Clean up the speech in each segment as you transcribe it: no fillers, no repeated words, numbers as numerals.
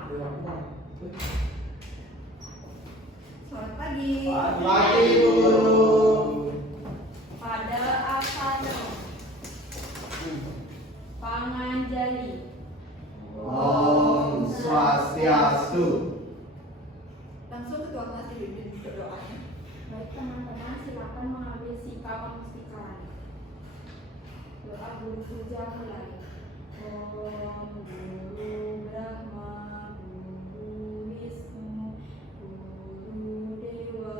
Selamat pagi. Pagi, Bu. Pada asana panganjali. Om Swastiastu. Langsung ketua kelas dipimpin berdoanya. Baik teman-teman, silakan mengambil sikap mustika. Doa guru puja mulai. Om Guru Brahma, Guru Wisnu, Guru Dewa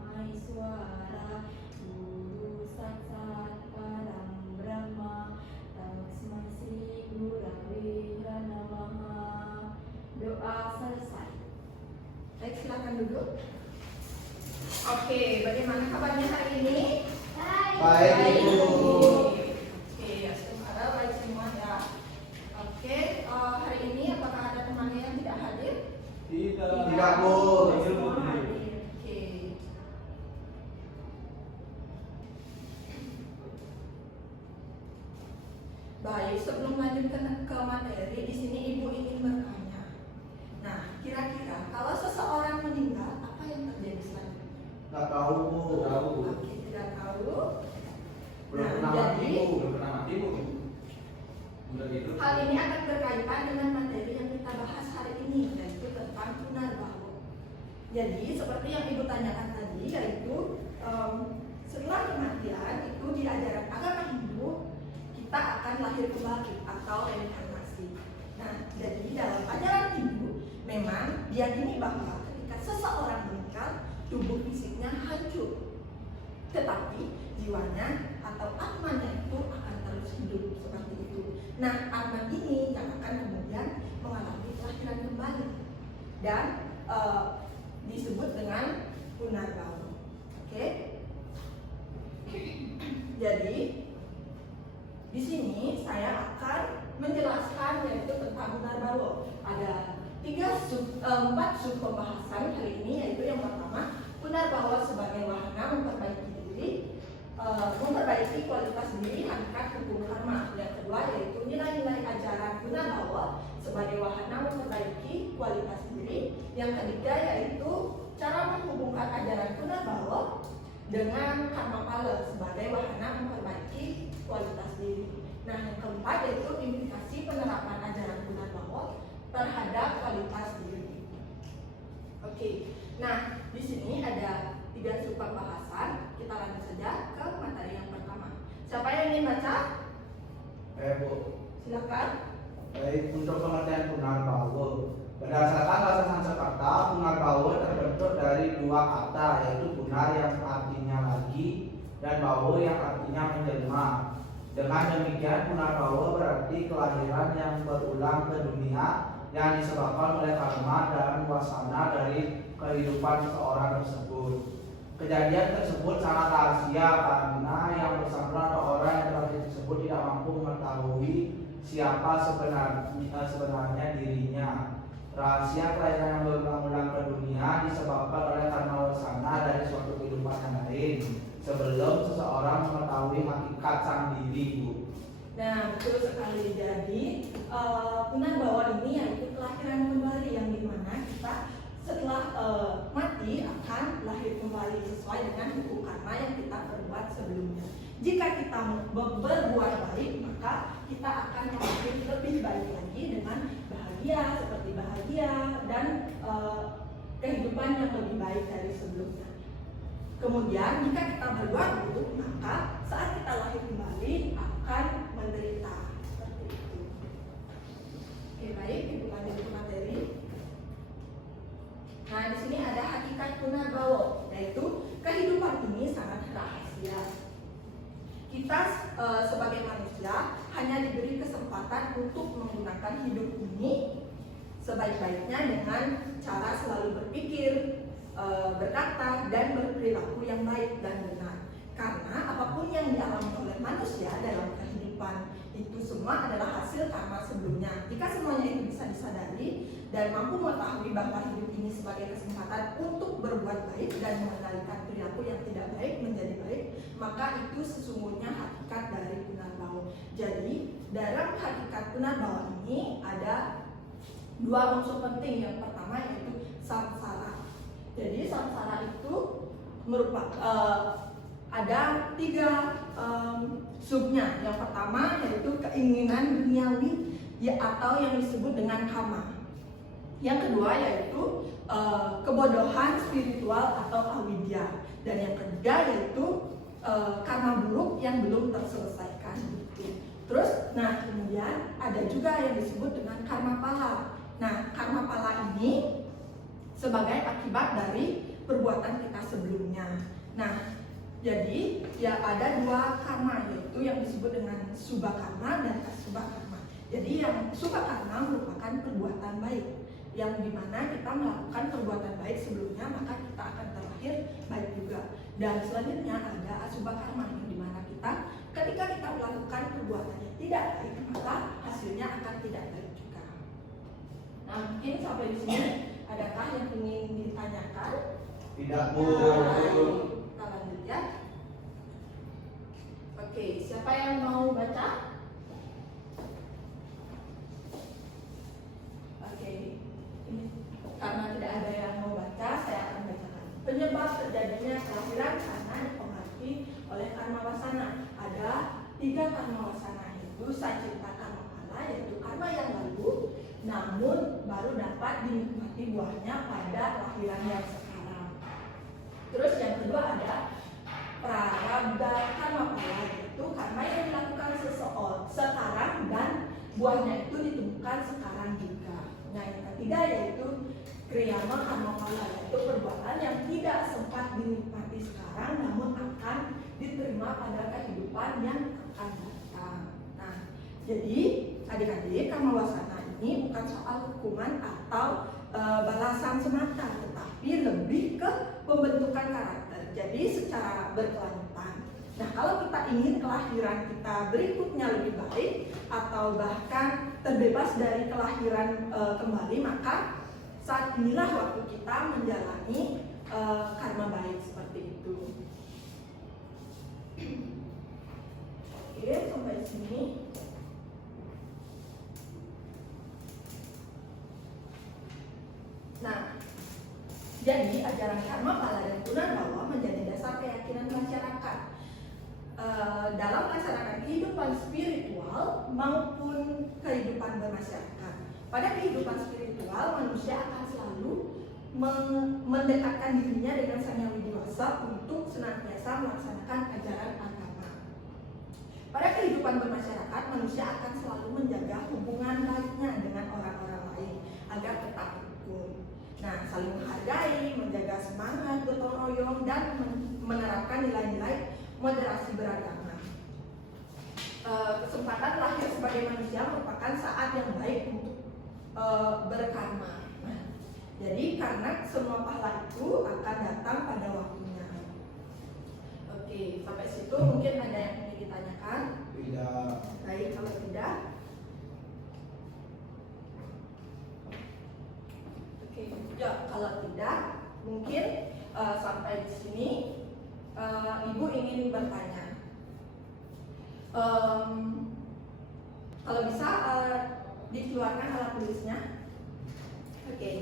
Maheswara, Guru Saksat Param Brahma, Tasmai Sri Gurave Namaha. Doa selesai. Baik, silakan duduk. Oke, bagaimana kabarnya hari ini? Baik, Ibu. Oke, ya sementara baik semua ya. Oke, hari ini apakah ada temannya yang tidak hadir? Tidak, Bu. Semua hadir. Oke. Baik, sebelum lanjut ke materi, di sini Ibu ingin bertanya. Nah, kira-kira kalau seseorang meninggal, apa yang terjadi selanjutnya? Nggak tahu, Bu. Oke, tidak tahu. Belum Nah, pernah mati, jadi Bu. hal ini akan berkaitan dengan materi yang kita bahas hari ini, yaitu tentang punarbawa. Jadi, seperti yang Ibu tanyakan tadi, yaitu setelah kematian itu di ajaran agama Hindu kita akan lahir kembali atau reinkarnasi. Nah, jadi dalam ajaran Hindu memang diyakini bahwa ketika seseorang meninggal, tubuh fisiknya hancur, tetapi jiwanya atau atmanya itu akan terus hidup seperti itu. Nah, atma ini yang akan kemudian mengalami kelahiran kembali dan disebut dengan punarbawa. Oke? Jadi di sini saya akan menjelaskan yaitu tentang punarbawa. Ada 4 sub pembahasan hari ini, yaitu yang pertama punarbawa sebagai wahana memperbaiki diri, memperbaiki kualitas diri, hakikat hukum karma. Yang kedua yaitu nilai-nilai ajaran punarbawa sebagai wahana memperbaiki kualitas diri. Yang ketiga yaitu cara menghubungkan ajaran punarbawa dengan karma pala sebagai wahana memperbaiki kualitas diri. Nah, yang keempat yaitu implikasi penerapan ajaran punarbawa terhadap kualitas diri. Oke, nah di sini ada 3 sub pembahasan. Kita lanjut saja ke materi yang pertama. Siapa yang ingin baca? Bu. Silakan. Baik, untuk pengertian punarbawa. Berdasarkan bahasa Sanskerta, punarbawa terbentuk dari 2 kata, yaitu punar yang artinya lagi dan bawa yang artinya menjelma. Dengan demikian, punarbawa berarti kelahiran yang berulang ke dunia yang disebabkan oleh karma dan wasana dari kehidupan seseorang tersebut. Kejadian tersebut sangat rahasia karena yang bersangkutan atau orang yang telah tersebut tidak mampu mengetahui siapa sebenarnya dirinya. Rahasia kelahiran yang berulang-ulang ke dunia disebabkan oleh karma wasana dari suatu kehidupan yang lain sebelum seseorang mengetahui hakikat sang diri, Bu. Nah, betul sekali. Jadi punarbawa ini yaitu kelahiran kembali yang dimana kita setelah mati akan lahir kembali sesuai dengan hukum karma yang kita perbuat sebelumnya. Jika kita berbuat baik, maka kita akan lahir lebih baik lagi dengan bahagia, seperti bahagia dan kehidupan yang lebih baik dari sebelumnya. Kemudian jika kita berbuat buruk, maka saat kita lahir kembali akan menderita seperti itu. Oke, baik, Ibu lanjut ke materi. Nah, di sini ada hakikat punarbawa, yaitu kehidupan ini sangat rahasia. Kita sebagai manusia hanya diberi kesempatan untuk menggunakan hidup ini sebaik-baiknya dengan cara selalu berpikir, berkata, dan berperilaku yang baik dan benar. Karena apapun yang dialami oleh manusia dalam kehidupan itu semua adalah hasil karma sebelumnya. Jika semuanya itu bisa disadari dan mampu mengetahui bahwa hidup ini sebagai kesempatan untuk berbuat baik dan mengendalikan perilaku yang tidak baik menjadi baik, maka itu sesungguhnya hakikat dari punarbawa. Jadi dalam hakikat punarbawa ini ada dua unsur penting. Yang pertama yaitu samsara. Jadi samsara itu merupakan ada 3 subnya. Yang pertama yaitu keinginan duniawi atau yang disebut dengan kama. Yang kedua yaitu kebodohan spiritual atau avidya. Dan yang ketiga yaitu karma buruk yang belum terselesaikan. Terus, kemudian ada juga yang disebut dengan karma pala. Nah, karma pala ini sebagai akibat dari perbuatan kita sebelumnya. Nah, jadi ya ada 2 karma, yaitu yang disebut dengan subha karma dan asubha karma. Jadi yang subha karma merupakan perbuatan baik, yang dimana kita melakukan perbuatan baik sebelumnya, maka kita akan terlahir baik juga. Dan selanjutnya ada asubha karma, yang dimana ketika kita melakukan perbuatan yang tidak baik, maka hasilnya akan tidak baik juga. Nah, mungkin sampai di sini adakah yang ingin ditanyakan? Tidak, Bu. Kita lanjut ya. Oke, siapa yang mau baca? Oke, ini karena tidak ada yang mau baca, saya akan bacakan. Penyebab terjadinya kelahiran karena dipengaruhi oleh karma wasana. Ada 3 karma wasana, yaitu sacinta karma pala, yaitu karma yang lalu, namun baru dapat dinikmati buahnya pada lahiran yang sekarang. Terus yang kedua ada prarabdha karma pala, yaitu karma yang dilakukan seseorang sekarang dan buahnya itu ditemukan sekarang juga. Nah, yang ketiga yaitu kriyama karma pala, yaitu perbuatan yang tidak sempat dinikmati sekarang namun akan diterima pada kehidupan yang akan datang. Nah, jadi adik-adik, karma wasana ini bukan soal hukuman atau balasan semata, tetapi lebih ke pembentukan karakter. Jadi secara berkelanjutan. Nah, kalau kita ingin kelahiran kita berikutnya lebih baik atau bahkan terbebas dari kelahiran kembali, maka saat inilah waktu kita menjalani karma baik seperti itu. Oke, sampai sini. Nah, jadi ajaran karma pala dan punarbawa menjadi dasar keyakinan masyarakat dalam melaksanakan kehidupan spiritual maupun kehidupan bermasyarakat. Pada kehidupan spiritual, manusia akan selalu mendekatkan dirinya dengan Sang Yang Widi Wasa untuk senantiasa melaksanakan ajaran agama. Pada kehidupan bermasyarakat, manusia akan selalu menjaga hubungan baiknya dengan orang-orang lain agar tetap rukun. Nah, saling menghargai, menjaga semangat gotong royong, dan menerapkan nilai-nilai moderasi beragama. Kesempatan lahir sebagai manusia merupakan saat yang baik untuk berkarma. Nah, jadi karena semua pahala itu akan datang pada waktunya. Oke, sampai situ mungkin ada yang ingin ditanyakan? Tidak. Baik, kalau tidak. Oke, ya kalau tidak, mungkin sampai di sini Ibu ingin bertanya. Kalau bisa dikeluarkan alat tulisnya. Oke.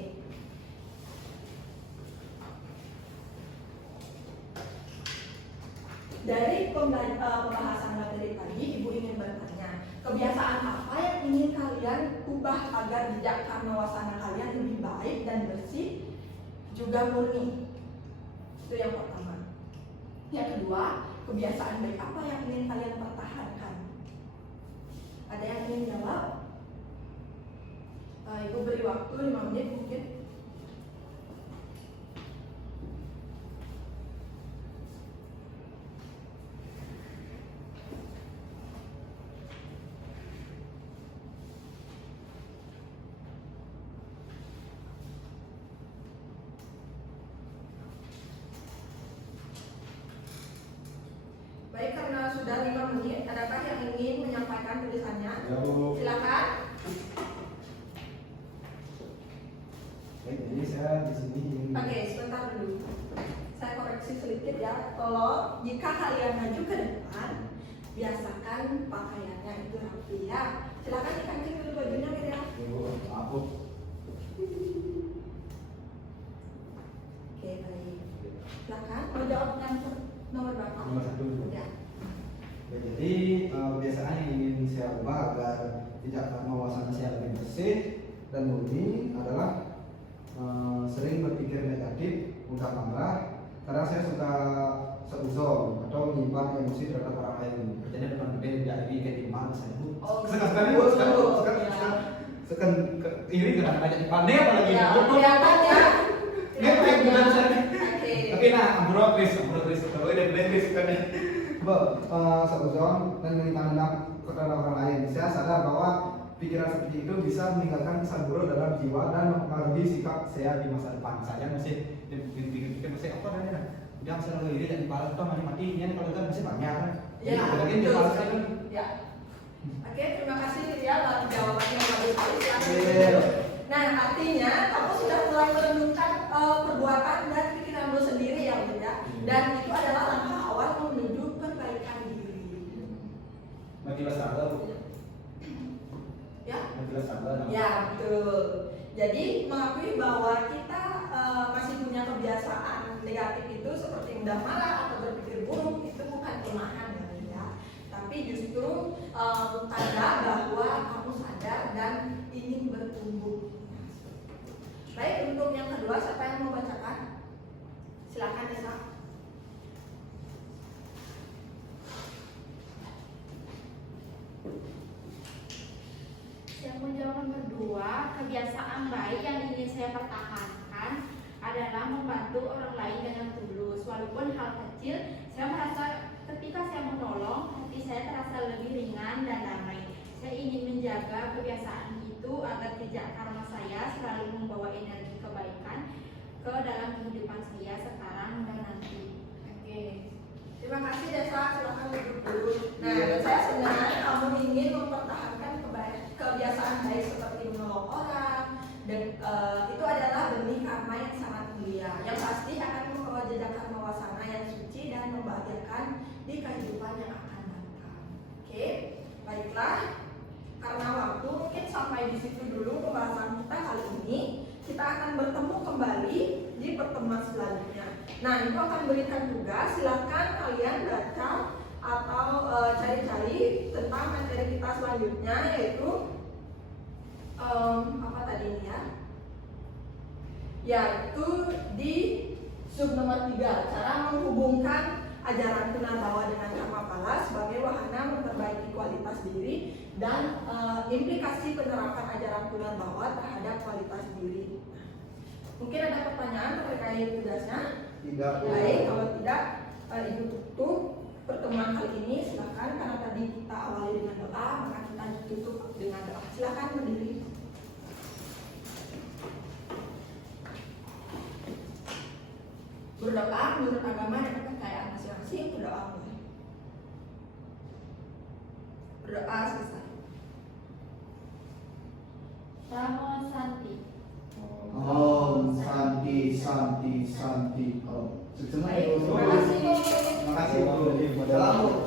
Dari pembahasan materi tadi, Ibu ingin bertanya, kebiasaan apa yang ingin kalian ubah agar jejak karma wasana kalian lebih baik dan bersih juga murni? Itu yang pertama. Yang kedua, kebiasaan baik apa yang ingin kalian pertahankan? Ada yang ingin jawab? Ibu beri waktu 5 menit mungkin. Baik, karena sudah 5 menit, adakah yang ingin menyampaikan tulisannya? Ya, Bu. Silakan. Baik, jadi saya di sini ingin. Oke, sebentar dulu. Saya koreksi sedikit ya. Tolong jika kalian maju ke depan, biasakan pakaiannya itu rapi ya. Silakan dikancing dulu bajunya gitu ya. Bu, maaf Bu. C dan Budi adalah sering berpikir negatif, mudah marah, karena saya suka seuzon atau menyimpan emosi terhadap orang lain. Kerjanya depan beda jadi kayak di mana saya bu. Oh, Sekarang ini kena banyak di panel apalagi. Ya, kelihatan ya. Ini kayak bulan saya. Oke. Tapi nah, ambrol Chris kalau udah beda Chris kan ya. Seuzon dan menyimpan kepada orang lain. Saya sadar bahwa pikiran seperti itu bisa meninggalkan kesan buruk dalam jiwa dan mempengaruhi sikap saya di masa depan. Saya masih pikir masih apa namanya? Udah saya lagi dan kepala toh mati ini kalau kan masih banyak kan. Ya, Lagi di betul kepala sekali. kan. Ya. Oke, terima kasih ya atas jawabannya yang bagus sekali. Iya. Nah, artinya kamu sudah mulai merenungkan perbuatan dan pikiranmu sendiri ya, Bunda. Dan itu adalah langkah awal menuju perbaikan diri. Makilah sabar bu. Ya? Makilah sabar. Ya, betul. Jadi mengakui bahwa kita masih punya kebiasaan negatif itu seperti mudah marah atau berpikir buruk itu bukan kelemahan ya. Tapi justru tanda bahwa kamu sadar dan ingin bertumbuh. Baik, untuk yang kedua siapa yang mau bacakan? Silakan Desa. Yang menjawab nomor 2, kebiasaan baik yang ingin saya pertahankan adalah membantu orang lain dengan tulus. Walaupun hal kecil, saya merasa ketika saya menolong, hati saya terasa lebih ringan dan damai. Saya ingin menjaga kebiasaan itu agar jejak karma saya selalu membawa energi kebaikan ke dalam kehidupan saya sekarang dan nanti. Oke. Terima kasih Desa, silakan duduk dulu. Nah, saya sebenarnya kamu ingin mempertahankan kebiasaan baik seperti menolong orang dan itu adalah benih karma yang sangat mulia yang pasti akan membawa jejak karma wasana yang suci dan membahagiakan di kehidupan yang akan datang. Oke, baiklah. Karena waktu mungkin sampai di situ dulu pembahasan kita kali ini. Kita akan bertemu kembali di pertemuan selanjutnya. Nah, itu akan berikan tugas. Silakan kalian baca atau cari-cari tentang materi kita selanjutnya, yaitu apa tadi ini ya? Yaitu di sub nomor 3, cara menghubungkan ajaran Punarbawa dengan karma pala sebagai wahana memperbaiki kualitas diri dan implikasi penerapan ajaran Punarbawa terhadap kualitas diri. Mungkin ada pertanyaan terkait tugasnya? Tidak. Baik, kalau tidak Ibu tutup pertemuan kali ini. Silakan, karena tadi kita awali dengan doa, maka kita tutup dengan doa. Silakan berdiri. Berdoa menurut agama dan kepercayaan masing-masing. Berdoa mulai. Berdoa selesai. Namo Santi. Om Santi Santi Santi Om. Baik, terima kasih. Terima kasih bu. Dalam